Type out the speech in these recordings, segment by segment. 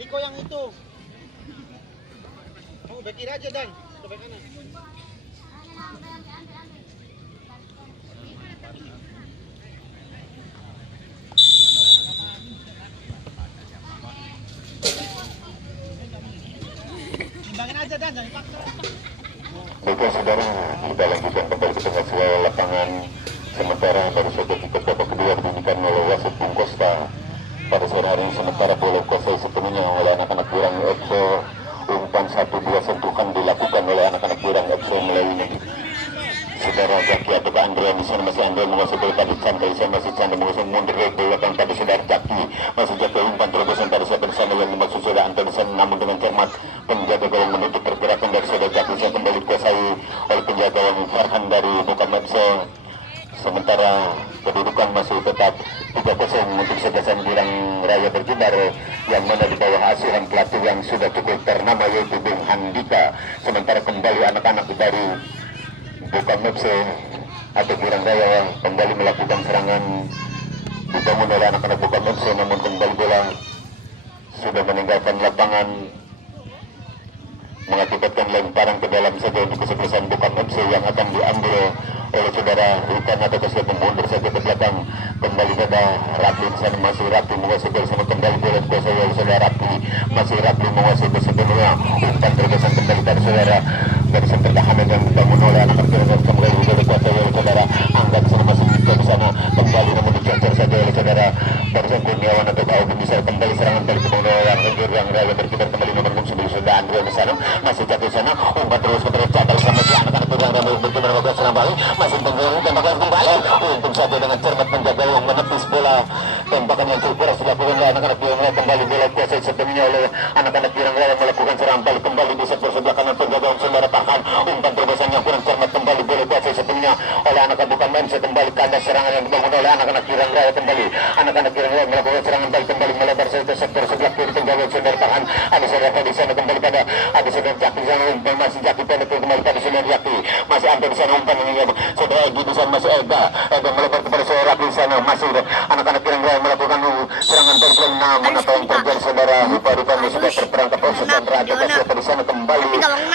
Niko yang itu. Oh, back kiri aja Dan. Ke back kanan. Timbangin aja Dan, jangan dipaksa. Oke saudara, kita lanjutkan kembali ke tengah sebuah lapangan. Sementara baru saja tiket babak kedua dibunyikan oleh wasit Bung Costa. Pada sore hari ini sementara bola kuasai sepenuhnya oleh anak-anak Birang FC. Umpan 1-2 sentuhan dilakukan oleh anak-anak Birang FC melalui saudara Jaki atau Andrea. Di sana masih Andrea menguasai bola pada Chandra. Di sana masih Chandra menguasai mundur ke belakang pada saudara Jaki. Masih Jaki umpan terobosan pada saudara bersama yang dimaksud saudara Anto di sana, namun dengan cermat penjaga gawang menutup pergerakan dari saudara Jaki. Saya kembali dikuasai oleh penjaga gawang Farhan dari Bukam FC. Sementara kedudukan masih tetap 3-0 untuk sebelasan Birang Raya Berkibar, yang mana di bawah asuhan pelatih yang sudah cukup ternama yaitu Bung Handika. Sementara kembali anak-anak dari Bukam FC atau Birang Raya kembali melakukan serangan dibangun oleh anak-anak Bukam FC, namun kembali bola sudah meninggalkan lapangan, mengakibatkan lemparan ke dalam saja untuk kesebelasan Bukam FC yang akan diambil oleh saudara Hutan atau kesiap mundur saja ke belakang. Kembali pada Rapli di sana, masih Rapli menguasai bola sama kembali bola dikuasai oleh saudara Rapli. Masih Rapli menguasai bola sepenuhnya. Umpan tergesan kembali pada saudara barisan pertahanan yang dibangun oleh anak-anak Birang kembali bola dikuasai oleh saudara Angga di sana, masih di sana kembali namun dicocer saja oleh saudara barisan Kurniawan atau Audi. Bisa kembali serangan balik dibangun oleh anak Birang Raya Berkibar kembali nomor 9 saudara Andrea di sana, masih jatuh di sana. Umpan terus catat sama si anak-anak Birang Raya Berkibar melakukan serang balik. Masih tembakan kembali, untung saja dengan cermat penjaga yang menepis bola. Tembakan yang cukup keras dilakukan oleh anak-anak Birang Raya. Kembali bola kuasai sepenuhnya oleh anak-anak Birang Raya melakukan serang balik kembali di sektor sebelah kanan penjaga saudara Farhan. Umpan terobosan yang kurang cermat kembali bola kuasai sepenuhnya oleh anak-anak Bukan Main. Kembali kandas serangan yang dibangun oleh anak-anak Birang Raya. Kembali anak-anak Birang Raya melakukan serangan balik kembali melebar ke sektor sebelah kiri penjaga saudara Farhan. Ada saudara di sana kembali pada ada saudara Jaki di sana, masih Jaki pendek kembali pada saudara Jaki. Masih Anda di sana umpan ini saudara Egi di sana, masih Ega melebar kepada saudara di sana, masih anak-anak Birang Raya melakukan serangan balik. Namun apa yang terjadi saudara, rupa-rupanya sudah terperangkap oleh saudara Jaki di sana kembali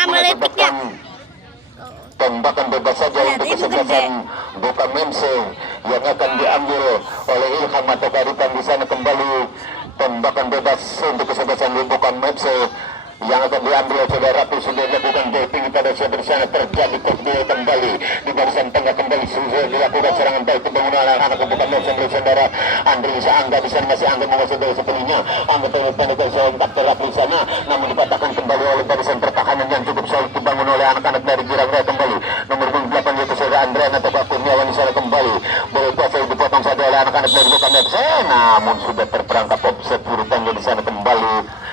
mengakibatkan tembakan bebas saja untuk kesebelasan Bukam MC yang akan diambil oleh Ilham atau Karipan. Di sana kembali tembakan bebas untuk kesebelasan Bukam MC yang akan diambil oleh saudara Rapi. Sudah dilakukan doping pada saudara di sana, terjadi kokbol kembali di barisan tengah. Kembali sudah dilakukan serangan baik pembangunan anak-anak Bukam MC oleh saudara Andri Angga di sana, masih Angga menguasai bola sepenuhnya. Angga pendek sontak terap di sana, namun dipatahkan kembali oleh barisan pertahanan yang cukup solid dibangun oleh anak-anak dari Birang Raya. Kembali nomor 8 yaitu saudara Andrea atau Pak Kurniawan di sana kembali boleh kuasa dipotong saja oleh anak-anak dari Bukam FC, namun sudah terperangkap offset urutannya di sana. Kembali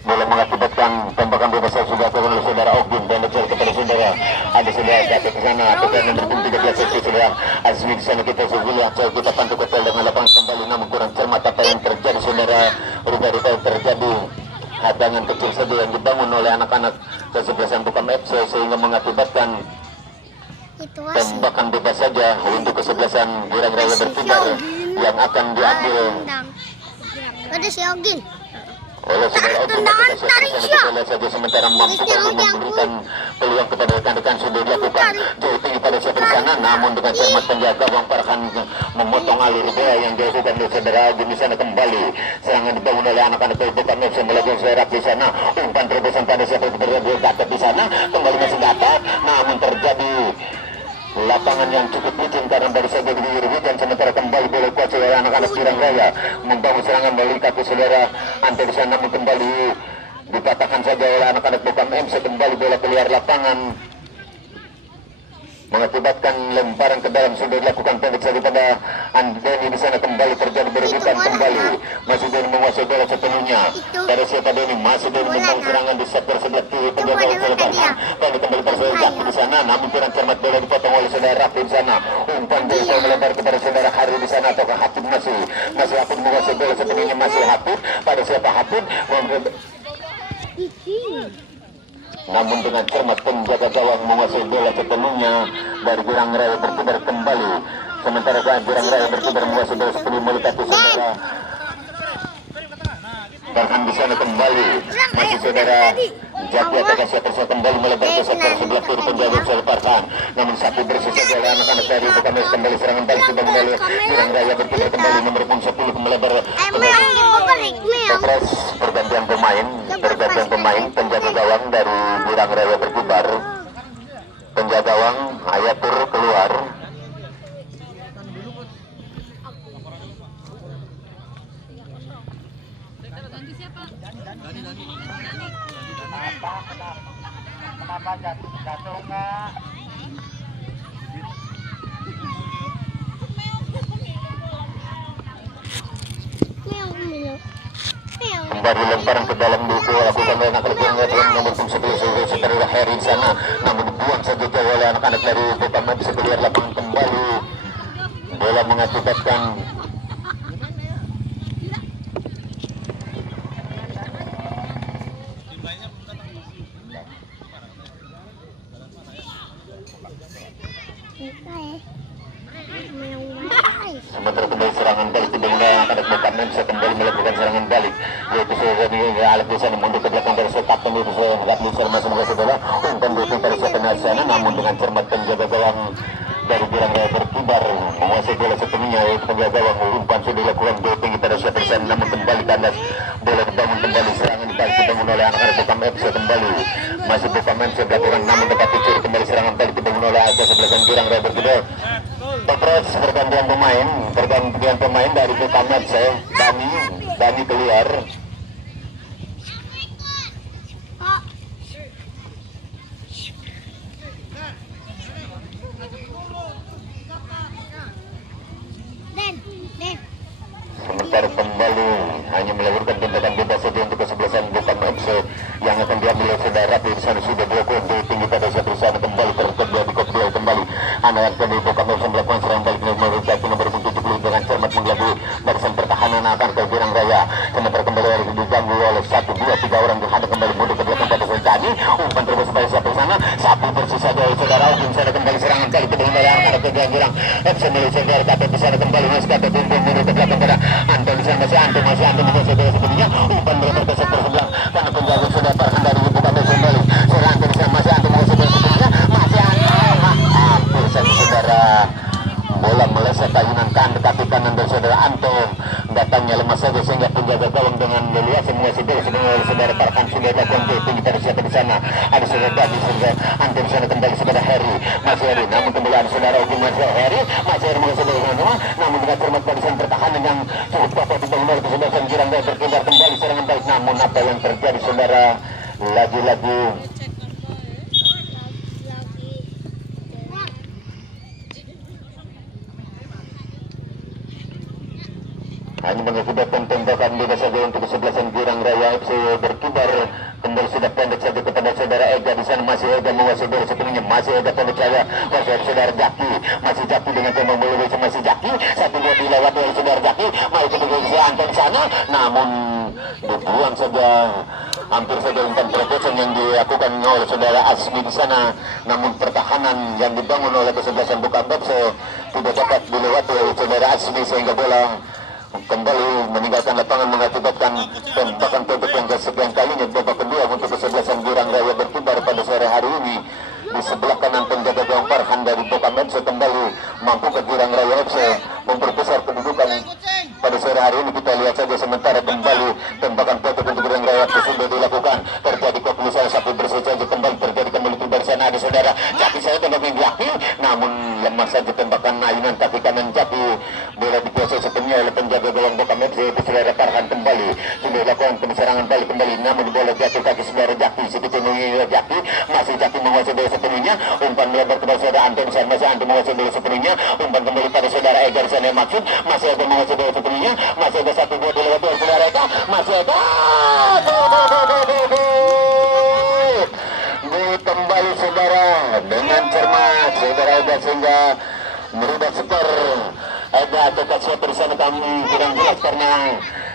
boleh mengakibatkan tembakan bebas yang sudah dilakukan oleh saudara Ogin pendek kepada saudara. Ada saudara Datuk di sana atau nomor 13 itu saudara Azmi di sana. Kita lihat kita pantau ketel dengan lapangan kembali, namun kurang cermat apa yang terjadi saudara. Rupa-rupa yang terjadi hadangan kecil saja yang dibangun oleh anak-anak kesebelasan Bukam FC sehingga mengakibatkan tembakan bebas saja untuk kesebelasan Birang Raya Berkibar yang akan diambil ada si Ogin oleh saudara Ogin. Kita lihat saja sementara mampu memberikan peluang kepada rekan-rekan sudah dilakukan jauh tinggi pada siapa di sana, namun dengan cermat penjaga Bang Farhan memotong alur bola yang dilakukan oleh saudara Ogin di sana. Kembali serangan dibangun oleh anak-anak dari Bukam FC melakukan saudara di sana. Umpan terobosan pada siapa dapat di sana, kembali masih dapat, namun terjadi lapangan yang cukup licin karena baru saja diguyur hujan. Sementara kembali bola kuasai oleh anak-anak Birang Raya membangun serangan melalui kaki saudara Ante di sana, namun kembali dipatahkan saja oleh anak-anak Bukam MC. Kembali bola keluar lapangan mengakibatkan lemparan ke dalam sudah dilakukan pendek saja pada Andeni di sana. Kembali terjadi berebutan kembali, masih Deni menguasai bola sepenuhnya pada siapa Deni, masih Deni membangun serangan di sektor sebelah kiri penjaga saudara Farhan. Kembali pada saudara Jaki di sana, namun kurang cermat bola dipotong oleh saudara Rafi di sana. Umpan bola melebar kepada saudara Hari di sana atau Hafid, masih Hafid menguasai bola sepenuhnya, masih Hafid pada siapa Hafid namun dengan cermat penjaga gawang menguasai bola sepenuhnya dari Birang Raya Berkibar. Kembali sementara Birang Raya berkibar menguasai bola sebelum melekati saudara. Farhan di sana kembali, masih saudara Jaki atau siapa kembali melebar ke sektor sebelah kiri penjaga Sel Farhan. Namun sapi bersih saja oleh anak-anak dari Bukames kembali serangan balik sudah mulai. Girang Raya berkibar kembali nomor pun 10 melebar. Terus pergantian pemain penjaga gawang dari Girang Raya berkibar. Penjaga gawang Ayatur keluar. Kenapa jatuh enggak? Kembali lemparan ke dalam buku lakukan oleh anak kerjanya dengan nomor 11 saudara Heri di sana, namun dibuang saja jauh oleh anak-anak dari Bukames bisa keluar lapangan kembali. Bola mengakibatkan sementara kembali serangan balik dimana anak Bukames bisa kembali melakukan serangan balik, yaitu sebenarnya alat bisa mundur ke belakang dari sekapten itu sehat bisa masih mengasih bola umpan dua pada setelah sana, namun dengan cermat penjaga gawang dari Girang Raya berkibar menguasai bola sepenuhnya, yaitu penjaga gawang umpan sudah dilakukan dua tinggi pada setelah sana, namun kembali kandas bola dibangun kembali serangan dibalik dibangun oleh anak-anak Bukames kembali masih Bukames melakukan namun dapat dicuri kembali serangan balik dibangun oleh atas sebelah Girang Raya berkibar. Terus pergantian pemain dari Bukames Dani keluar. Sementara kembali hanya melakukan tindakan bebas saja untuk kesebelasan Bukames yang akan diambil oleh saudara di sana sudah dilakukan tinggi pada satu sana kembali terjadi kopdel kembali anak dari Bukames melakukan serangan balik melalui nomor 70 dengan cermat mengelabui barisan pertahanan akan ke Girang Raya. Sementara kembali harus diganggu oleh 1, 2, 3 orang dihadap kembali mundur ke belakang pada Sultani umpan terus pada sapi sana sapi bersih saja saudara umpan sana kembali serangan kali kedua oleh anak ke Girang FC milik saudara kata di sana kembali masih kata umpan mundur ke belakang pada Anton di sana masih Anton menguasai saudara sebenarnya umpan melebar ke sektor sebelah karena penjaga sudah Farhan dari Bukames kembali seorang Anton di sana masih Anton menguasai saudara sebenarnya masih Anton hampir saja saudara bola meleset ayunan kaki kanan dari saudara Anton datangnya lemah saja sehingga penjaga gawang dengan leluasa menguasai bola sebenarnya saudara Farhan sudah lakukan tinggi pada siapa di sana ada saudara Dani saudara Anton di sana kembali saudara Heri masih Heri namun kembali ada saudara Oki masih Heri menguasai bola semua namun dengan cermat barisan pertahanan yang cukup kuat dibangun oleh kesebelasan Girang Raya berkibar kembali serangan balik namun apa yang terjadi saudara lagi-lagi hanya mengakibatkan tembakan bebas saja untuk kesebelasan Girang Raya FC berkibar kembali sudah pendek saja kepada saudara Ega di sana masih Ega menguasai bola sepenuhnya masih Ega pendek saja masih saudara Jaki masih Jaki dengan tembak melalui masih Jaki 1-2 dilewati oleh saudara Jaki mau ke Anton sana namun dibuang saja hampir saja umpan terobosan yang dilakukan oleh saudara Asmi di sana namun pertahanan yang dibangun oleh kesebelasan Bukames tidak dapat dilewati oleh saudara Asmi sehingga bola kembali meninggalkan lapangan mengakibatkan tembakan pendek yang kesekian kalinya babak kedua untuk kesebelasan Girang Raya berkibar pada sore hari ini di sebelah kanan penjaga gawang Farhan dari Bukames kembali mampu ke Girang Raya FC memperbesar kedudukan pada sore hari ini. Kita lihat saja sementara kembali tembakan pendek untuk Girang Raya FC sudah dilakukan terjadi keputusan sapi bersih saja kembali terjadi kembali di sana ada saudara Jaki saya tembak yang Jaki namun lemah saja tembakan ayunan kaki kanan Jaki bola dikuasai sepenuhnya oleh penjaga gawang Bukames yaitu saudara Farhan kembali sudah dilakukan penyerangan balik kembali namun bola jatuh kaki saudara Jaki sepenuhnya Jaki masih Jaki menguasai bola sepenuhnya umpan melebar kepada saudara Anton masih Anton menguasai bola sepenuhnya umpan kembali pada saudara Ega sana yang maksud masih Ega menguasai bola sepenuhnya masih ada 1-2 dilewati oleh saudara Ega masih Ega kembali saudara dengan cermat saudara Ega sehingga merubah skor Ega atau siapa di sana kami kurang jelas karena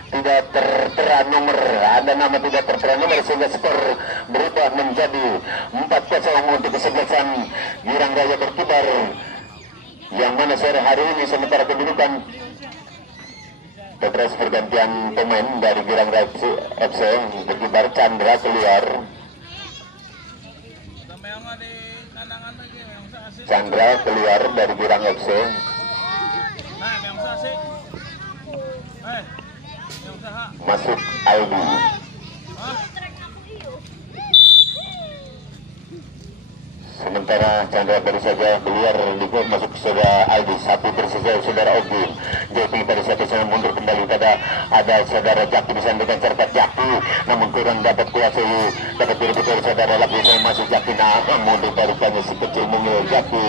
tidak tertera nomor ada nama tidak tertera nomor sehingga skor berubah menjadi 4-0 untuk kesebelasan Girang Raya berkibar yang mana sore hari ini sementara kedudukan terus pergantian pemain dari Girang Raya FC berkibar Chandra keluar. Chandra keluar dari Girang FC. Masuk Aldi. Sementara Chandra baru saja keluar masuk saudara Aldi. Satu tersisa saudara Ogi. Jadi pada satu sana mundur kembali pada ada saudara Jaki di sana dengan cermat Jaki, namun kurang dapat kuasai, dapat direbut oleh saudara lagi masih Jaki. Nah mundur barukannya si kecil mungil Jaki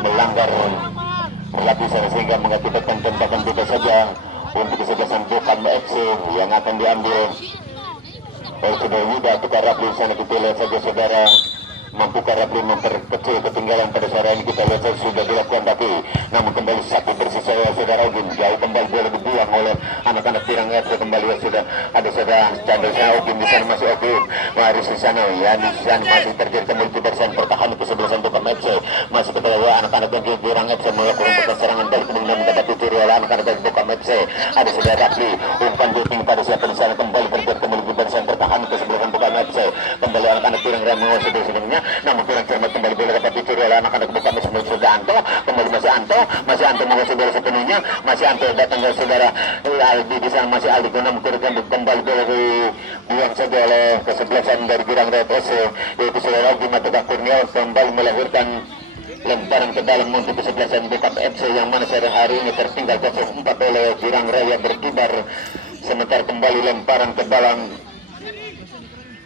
melanggar lapisan sehingga mengakibatkan tembakan bebas saja untuk kesebelasan Bokam FC yang akan diambil oleh saudara Yuda. Tukar Rapli sana kita lihat saja saudara, mampukah Rapli memperkecil ketinggalan pada sore ini, kita lihat sudah dilakukan tapi namun kembali satu bersisa saudara Ogin, jauh kembali bola dibuang oleh anak-anak Pirang FC. Kembali sudah ada saudara Chandra Ogin di sana, masih Ogin Maris di sana ya, di sana masih terjadi kembali persen pertahanan kesebelasan Bokam FC. Masih kita lihat anak-anak yang Pirang FC melakukan serangan balik kemudian mendapat tutur oleh anak-anak dari Bokam FC. Ada saudara Rapli umpan doping pada siapa di sana, kembali terjadi kembali persen pertahanan kesebelasan Bokam FC. Kembali anak-anak Pirang FC menguasai sebelumnya, namun kurang cermat kembali bola dapat dicuri oleh anak-anak Bokam FC. Sudah Anto, kembali masih Anto menguasai bola sepenuhnya, masih Anto datang ke saudara Aldi di sana, masih Aldi namun kurang kembali bola dibuang saja oleh kesebelasan dari Girang Raya FC, yaitu saudara Aldi Matuka Kurniawan kembali melahirkan lemparan ke dalam untuk kesebelasan Bokam FC yang mana sore hari ini tertinggal 0-4 oleh Girang Raya berkibar. Sementara kembali lemparan ke dalam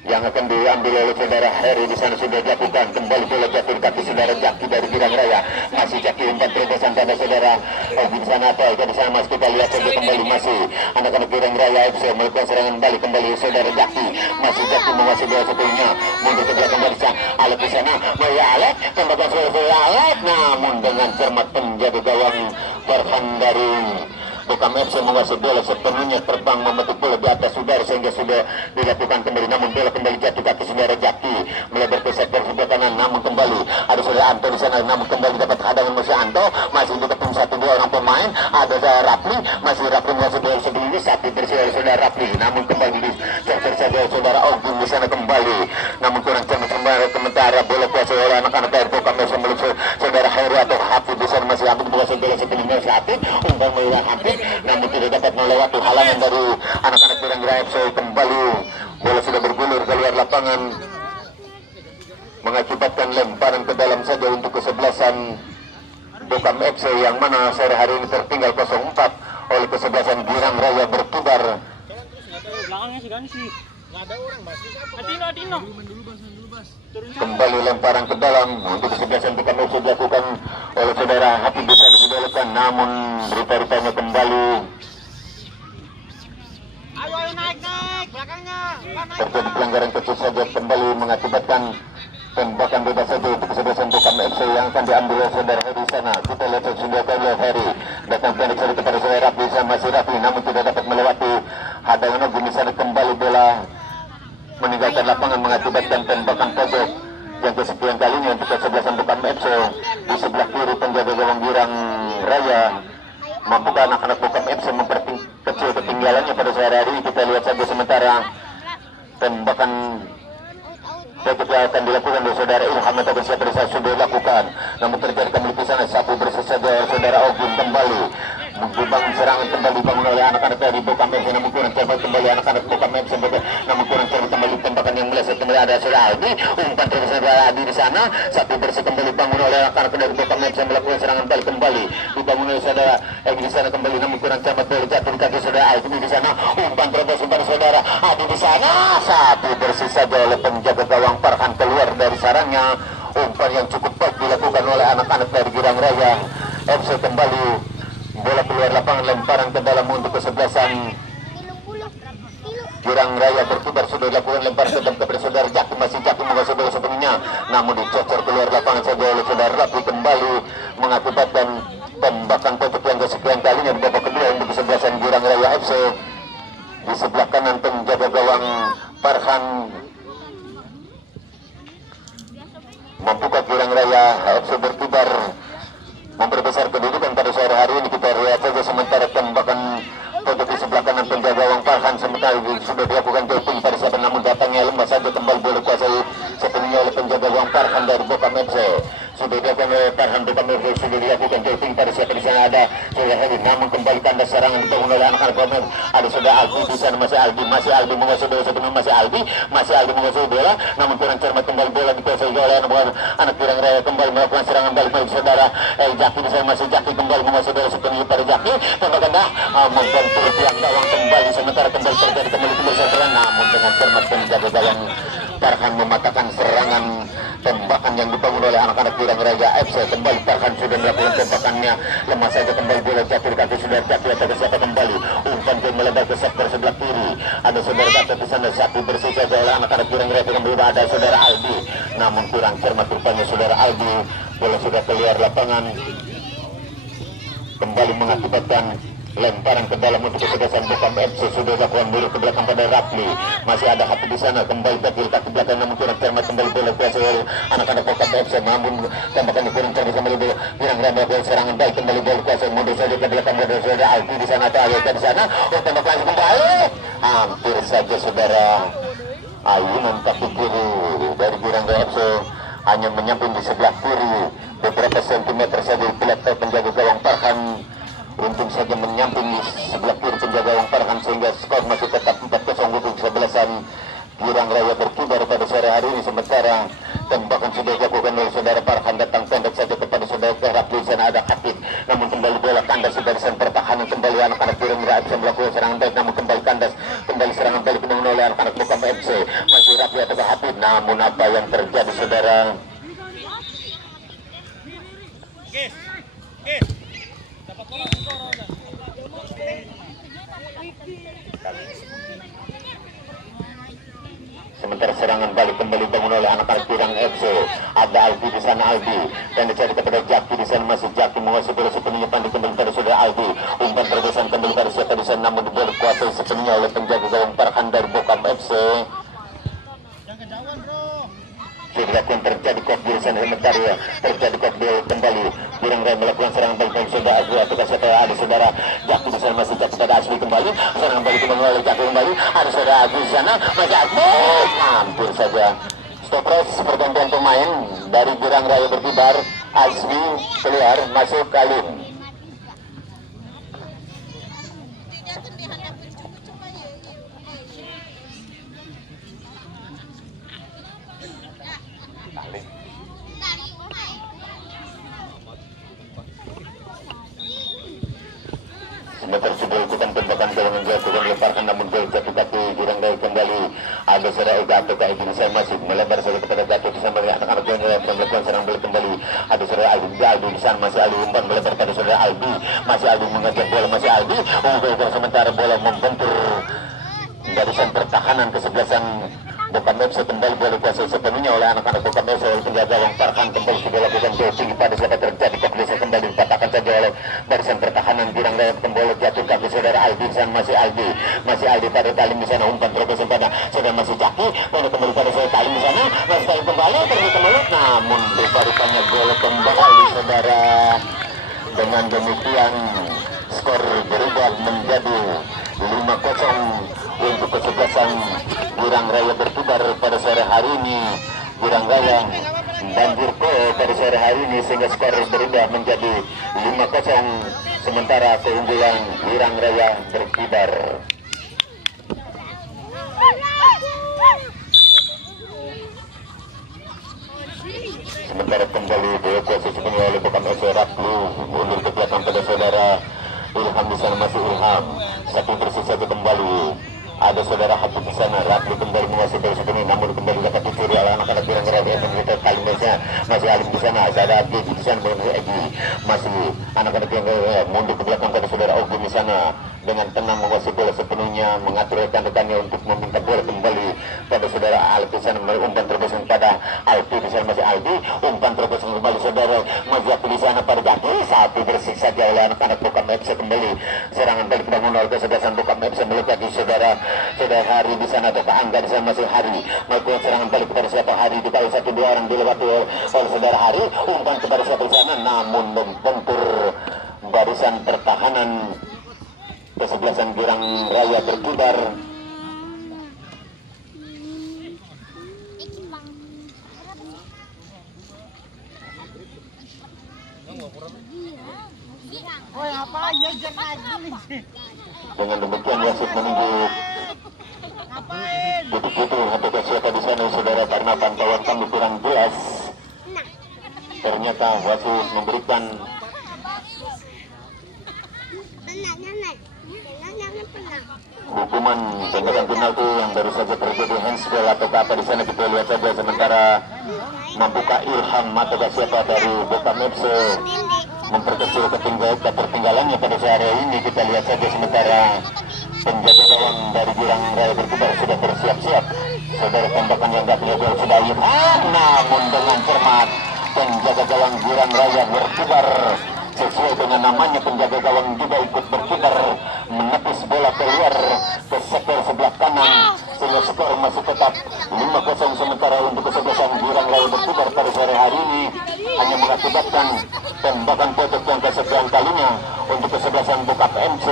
yang akan diambil oleh saudara Heri di sana sudah dilakukan, kembali bola jatuh kaki saudara Jaki dari Girang Raya, masih Jaki umpan terobosan pada saudara Ogi di sana apa di sana, masih kita lihat saja kembali masih anak-anak Girang Raya FC melakukan serangan balik, kembali saudara Jaki, masih Jaki menguasai bola satunya, mundur ke belakang dari sana Alek di sana, Maya Alek tembakan saudara Alek, namun dengan cermat penjaga gawang Farhan dari Bokam FC menguasai bola sepenuhnya, terbang memetik bola di atas saudara sehingga sudah dilakukan kembali, namun bola kembali jatuh kaki saudara Jaki melebar ke sektor sebelah kanan, namun kembali ada saudara Anto di sana, namun kembali dapat hadangan masih Anto, masih deketin 1-2 orang pemain, ada saudara Rapli, masih Rapli menguasai bola sebelumnya, satu bersih oleh saudara Rapli, namun kembali dicecer saja saudara Ogin di sana kembali, namun kurang cermat sementara bola kuasai oleh anak-anak dari Bokam FC melalui saudara Heri atau Hafid di sana, masih Hafid menguasai bola sebelumnya Hafid umpan melihat Hafid, namun tidak dapat melewati halangan dari anak-anak Girang Raya FC. Kembali bola sudah bergulir keluar lapangan mengakibatkan lemparan ke dalam saja untuk kesebelasan Bokam FC yang mana sore hari ini tertinggal 0-4 oleh kesebelasan Girang Raya berkibar. Belakangnya si Gansi. Nggak ada orang, Bas. Adino. Kembali lemparan ke dalam untuk kesebelasan Bokam FC dilakukan oleh saudara Hafid bisa dilakukan, namun rupa-rupanya kembali Ayo naik belakangnya. terjadi pelanggaran kecil saja, kembali mengakibatkan tembakan bebas saja untuk kesebelasan Bokam FC yang akan diambil oleh saudara Heri di sana. Kita lihat sudah kali Heri datang pendek saja kepada saudara Rafi, masih Rafi namun tidak dapat melewati hadangan Ogin di sana, kembali bola meninggalkan lapangan mengakibatkan tembakan pojok yang kesekian kalinya untuk kesebelasan Bokam FC. Di sebelah kiri penjaga gawang Girang Raya, mampukah anak-anak Bokam FC memperkecil ketinggalannya pada sore hari ini? Kita lihat saja sementara tembakan pojok yang akan dilakukan oleh saudara Ilham atau siapa sudah dilakukan, namun terjadi kembali di sana satu bersih saja saudara Ogin kembali membangun serangan kembali dibangun oleh anak-anak dari Bokam FC, namun kurang cermat kembali anak-anak Bokam FC, namun kurang cermat kembali tembakan yang meleset kembali ada saudara Aldi, umpan terus saudara Aldi di sana, satu bersih kembali dibangun oleh anak-anak dari Bokam FC melakukan serangan balik kembali dibangun oleh saudara Egi di sana kembali, namun kurang cermat bola jatuh kaki saudara Aldi di sana, umpan terus pada saudara Aldi di sana, satu bersih saja oleh penjaga gawang Farhan keluar dari sarangnya, umpan yang cukup baik dilakukan oleh anak-anak dari Girang Raya FC. Kembali bola keluar lapangan, lemparan ke dalam untuk kesebelasan Girang Raya berkibar, sudah dilakukan lempar ke dalam kepada saudara Jaki, masih Jaki menguasai bola sebelumnya, namun dicocor keluar lapangan saja oleh saudara Rafi, kembali mengakibatkan tembakan pojok yang kesekian kalinya di babak kedua untuk kesebelasan Girang Raya FC. Di sebelah kanan penjaga gawang Farhan membuka Girang Raya FC berkibar memperbesar kedudukan pada sore hari ini. Kita lihat saja sementara tembakan untuk di sebelah kanan penjaga gawang Farhan sementara sudah dilakukan tapping pada siapa, namun datangnya lemah saja, kembali bola kuasai sepenuhnya oleh penjaga gawang Farhan dari Bokam FC. Sudah dilakukan oleh Farhan Bokam FC, sudah dilakukan tapping pada siapa, di sana ada Surya Hadi, namun kembali kandas serangan dibangun oleh anak-anak Bokam. Ada sudah Aldi di sana, masih Aldi menguasai bola sepenuhnya, masih Aldi menguasai bola, namun kurang cermat, kembali bola dikuasai oleh anak Pirang Raya, kembali melakukan serangan balik saudara Jaki di sana, masih Jaki kembali menguasai bola sepenuhnya pada Jaki, tembakan dah membentur tiang gawang kembali, sementara kembali terjadi kembali serangan, namun dengan cermat penjaga gawang Farhan mematahkan serangan tembakan yang dibangun oleh anak-anak Pirang Raya FC. Kembali Farhan sudah melakukan tembakannya, lemah saja, kembali bola jatuh kaki sudah jatuh atau siapa, kembali umpan dia melebar ke sektor sebelah kiri. Ada saudara Gatot di sana, satu bersih saja oleh anak-anak Pirang Raya, kembali ada saudara Aldi, namun kurang cermat rupanya saudara Aldi. Bola sudah keluar lapangan, kembali mengakibatkan lemparan ke dalam untuk kecerdasan Bokam FC. Sudah dilakukan mundur ke belakang pada Rapli, masih ada Hati di sana, kembali kaki belakang, namun kurang cermat, kembali bola kuasai oleh anak-anak Bokam FC, namun tembakan kurang cermat, kembali bola Pirang Raya melakukan serangan baik, kembali bola kuasai mundur saja ke belakang pada saudara Aldi di sana, ada Ayuta di sana, tembak lagi kembali, hampir saja saudara ayunan kaki kiri dari Pirang Raya FC hanya menyamping di sebelah kiri beberapa sentimeter saja, pelakon penjaga gawang Farhan untung saja menyamping di sebelah kiri penjaga gawang Farhan, sehingga skor masih tetap 4-0 untuk kesebelasan Pirang Raya berkibar pada sore hari ini. Sementara tembakan sudah dilakukan oleh saudara Farhan, datang pendek saja kepada saudara Kerap, di sana ada Kapit, namun kembali bola kandas dari sen pertahanan, kembali anak-anak Pirang Raya bisa melakukan serangan baik, namun kembali kandas, kembali serangan balik dibangun oleh anak-anak Bokam FC, masih Rapi atau Kapit, namun apa yang terjadi saudara? Sementara serangan balik kembali bangun oleh anak-anak Pirang FC. Ada Aldi di sana, Aldi, dan dicari kepada Jaki di sana, masih Jaki menguasai bola sepenuhnya, pandai kembali pada saudara Aldi, umpan terbesan kembali pada siapa di sana, namun bola kuasai sepenuhnya oleh penjaga gawang Farhan dari Bokam FC. Sudah pun terjadi kok di sana, sementara ya terjadi kok kembali Pirang Raya melakukan serangan balik dari saudara Asli atau setelah ada saudara Jaki di sana, masih Jaki pada Asli kembali, serangan balik dibangun oleh Jaki kembali, ada saudara Asli di sana, masih Asli, hampir saja stopres pergantian pemain dari Pirang Raya berkibar, Asli keluar, masuk Kalim. Sementara sudah lakukan tembakan gawang yang dilakukan oleh Farhan, namun gol jatuh kaki Pirang Raya kembali. Ada saudara Gatot kaki di sana, masih melebar saja kepada Gatot di sana, anak-anak Pirang Raya bisa melakukan serang balik kembali. Ada saudara Aldi di sana, masih Aldi umpan melebar pada saudara Aldi, masih Aldi mengajak bola, masih Aldi, sementara bola membentur dari sen pertahanan kesebelasan Bokam FC, kembali bola kuasai sepenuhnya oleh anak-anak Bokam FC oleh penjaga gawang Farhan, kembali sudah lakukan jauh tinggi pada siapa terjadi kompetisi, kembali dipatahkan saja oleh barisan pertahanan Pirang Raya, kembali jatuh kaki saudara Aldi di sana, masih Aldi pada Talim di sana, umpan terobosan pada saudara masih Jaki, bola kembali pada saudara Talim di sana, masih Talim kembali terus melut, namun rupanya gol kembali saudara. Dengan demikian skor berubah menjadi 5-0 untuk kesebelasan Pirang Raya berkibar pada sore hari ini. Pirang Raya banjir pada sore hari ini sehingga skor berubah menjadi 5-0, sementara keunggulan Pirang Raya berkibar. Sementara kembali dikuasai sepenuhnya oleh Bokam FC, Raplu mundur ke belakang pada saudara Ilham di sana, masih Ilham, satu bersih saja kembali. Ada saudara Hati di sana, Rapli kembali menguasai bola sepenuhnya, namun kembali dapat dicuri oleh anak-anak Pirang Raya, menuju Kalimnya, masih Alim di sana, ada Abdi di sana menuju Egi, masih anak-anak Pirang Raya mundur ke belakang pada saudara Ogun di sana, dengan tenang menguasai bola sepenuhnya, mengatur rekan-rekannya untuk meminta bola kembali pada saudara Aldi di sana, umpan terobosan pada Aldi di sana, masih Aldi, umpan terobosan kembali saudara Majiaki di sana pada Jaki, satu bersih saja oleh anak-anak Bokam Bukam FC kembali. Serangan balik bangun oleh kesebelasan Bukam FC milik lagi saudara Hari di sana atau Angga di sana masih Hari. Melakukan serangan balik kepada siapa Hari dikali 1-2 orang dilewati oleh saudara Hari. Umpan kepada siapa di sana namun membentur barisan pertahanan kesebelasan Girang Raya berkibar. Dengan demikian wasit menunjuk begitu atau siapa di sana saudara karena pantauan kami kurang jelas. Ternyata wasit memberikan hukuman tembakan penalti yang baru saja terjadi handsball atau apa di sana kita lihat saja sementara membuka Ilham atau siapa dari Bukam FC memperkecil ketertinggalannya pada sore ini. Kita lihat saja sementara penjaga gawang dari Girang Raya berkibar sudah bersiap-siap. Saudara tembakan yang tak kelihatan sudah namun dengan cermat penjaga gawang Girang Raya berkibar sesuai dengan namanya penjaga gawang juga ikut berkibar menepis bola keluar ke sektor sebelah kanan sehingga skor masih tetap 5-0 sementara untuk kesebelasan Girang Raya berkibar pada sore hari ini hanya mengakibatkan tembakan pojok yang kesekian kalinya untuk kesebelasan Bukam MC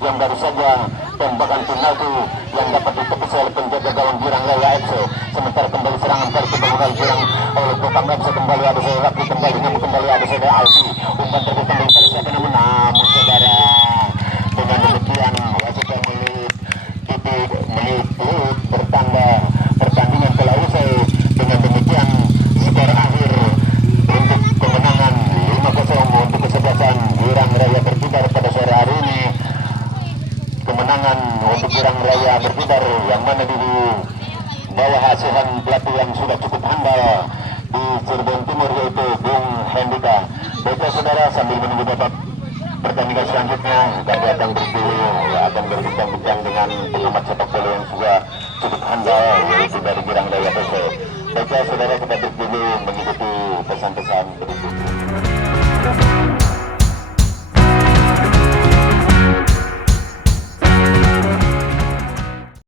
yang baru saja tembakan penalti yang dapat ditepis oleh penjaga gawang Girang Raya FC. Sementara kembali serangan balik kebangunan Girang oleh Bukam FC kembali ada saya lagi kembali ada saya Alfi umpan terkembali pada siapa namun saudara dengan demikian wasit yang melihat bertanda pertandingan telah usai. Dengan demikian skor akhir untuk kemenangan 5-0 untuk kesebelasan Girang Raya berkibar pada sore hari ini. Kemenangan untuk Girang Raya berkibar yang mana di bawah asuhan pelatih yang sudah cukup handal di Cirebon Timur yaitu Bung Hendika. Baiklah saudara, sambil menunggu babak pertandingan selanjutnya kami akan berbincang dengan pengamat sepak bola yang juga cukup handal yaitu dari Girang Raya FC. Baiklah saudara,